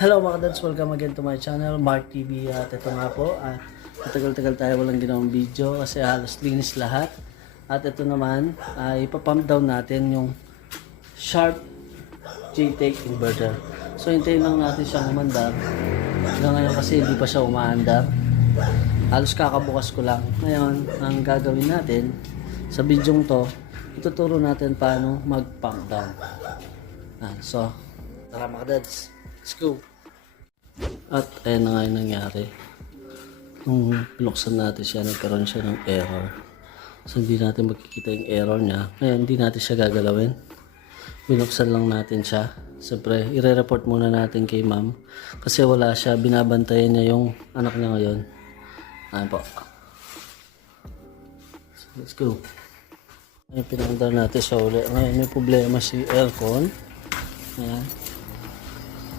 Hello mga dads, welcome again to my channel, Mark TV. At ito nga po, matagal-tagal tayo walang ginawang video kasi halos linis lahat. At ito naman, ipapump down natin yung Sharp J-Tech inverter. So hintayin lang natin siyang umandar. Hanggang ngayon kasi hindi pa siya umaandar. Halos kakabukas ko lang. Ngayon, ang gagawin natin sa video to, ituturo natin paano mag-pump down. So, tara mga dads, let's go! At ayun na nga yung nangyari. Nung pinuksan natin siya, nagkaroon siya ng error. So hindi natin makikita yung error niya. Ngayon hindi natin siya gagalawin. Binuksan lang natin siya. Siyempre, i-report muna natin kay ma'am. Kasi wala siya, binabantayan niya yung anak niya ngayon. Ayan po. So, let's go. Ngayon pinandar natin siya ulit. Ngayon may problema si aircon. Ayan.